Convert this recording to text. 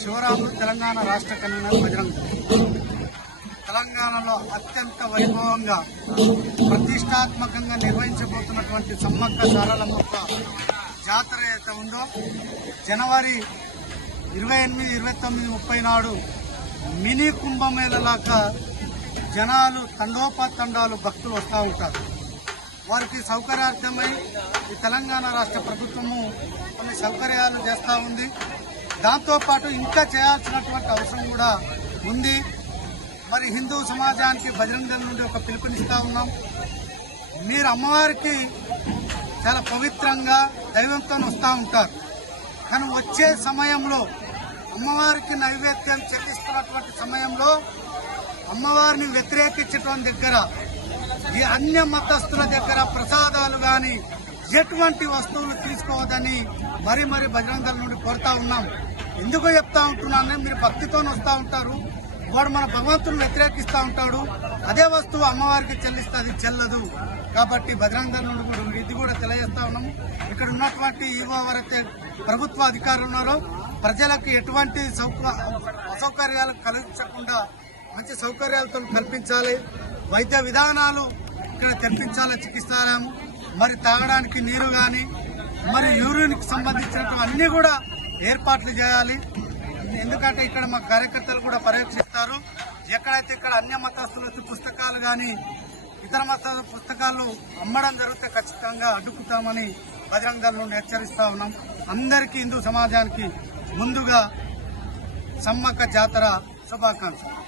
శివరాములు తెలంగాణ రాష్ట్ర కన్వీనర్ బజరంగ తెలంగాణలో అత్యంత వైభవంగా ప్రతిష్టాత్మకంగా నిర్వహించబోతున్నటువంటి సమ్మక్క సారలమ్మక్క జాతర ఏదైతే ఉందో జనవరి ఇరవై ఎనిమిది ఇరవై తొమ్మిది ముప్పై నాడు మినీ కుంభమేళలాగా జనాలు తండోపతండాలు భక్తులు వస్తూ ఉంటారు. వారికి సౌకర్యార్థమై ఈ తెలంగాణ రాష్ట్ర ప్రభుత్వము కొన్ని సౌకర్యాలు చేస్తూ ఉంది. దాంతోపాటు ఇంకా చేయాల్సినటువంటి అవసరం కూడా ఉంది. మరి హిందూ సమాజానికి బజరంగ నుండి ఒక పిలుపునిస్తా ఉన్నాం. మీరు అమ్మవారికి చాలా పవిత్రంగా దైవంతో వస్తూ ఉంటారు. కానీ వచ్చే సమయంలో అమ్మవారికి నైవేద్యం చెల్లిస్తున్నటువంటి సమయంలో అమ్మవారిని వ్యతిరేకించడం దగ్గర ఈ అన్య మతస్థుల దగ్గర ప్రసాదాలు కానీ ఎటువంటి వస్తువులు తీసుకోవద్దని మరి మరి బజరంగల నుండి కోరుతా ఉన్నాం. ఎందుకు చెప్తా ఉంటున్నాను మీరు భక్తితో వస్తూ ఉంటారు. వాడు మన భగవంతుని వ్యతిరేకిస్తూ ఉంటాడు. అదే వస్తువు అమ్మవారికి చెల్లిస్తే అది చెల్లదు. కాబట్టి బజరంగ నుండి ఇది కూడా తెలియజేస్తా ఉన్నాము. ఇక్కడ ఉన్నటువంటి ఈవో ఎవరైతే ప్రభుత్వ అధికారులు ఉన్నారో ప్రజలకు ఎటువంటి సౌక- అసౌకర్యాలు కలిగించకుండా మంచి సౌకర్యాలతో కల్పించాలి. వైద్య విధానాలు ఇక్కడ తెప్పించాలి చికిత్సాలయం మరి తాగడానికి నీరు కానీ మరి యూరిన్కి సంబంధించినటువంటి అన్నీ కూడా ఏర్పాట్లు చేయాలి. ఎందుకంటే ఇక్కడ మా కార్యకర్తలు కూడా పర్యవేక్షిస్తారు. ఎక్కడైతే ఇక్కడ అన్య మతస్థులు వచ్చి పుస్తకాలు కానీ ఇతర మత పుస్తకాలు అమ్మడం జరిగితే ఖచ్చితంగా అడ్డుకుతామని బజరంగ నుండి హెచ్చరిస్తా ఉన్నాం. అందరికీ హిందూ సమాజానికి ముందుగా సమ్మక్క జాతర శుభాకాంక్షలు.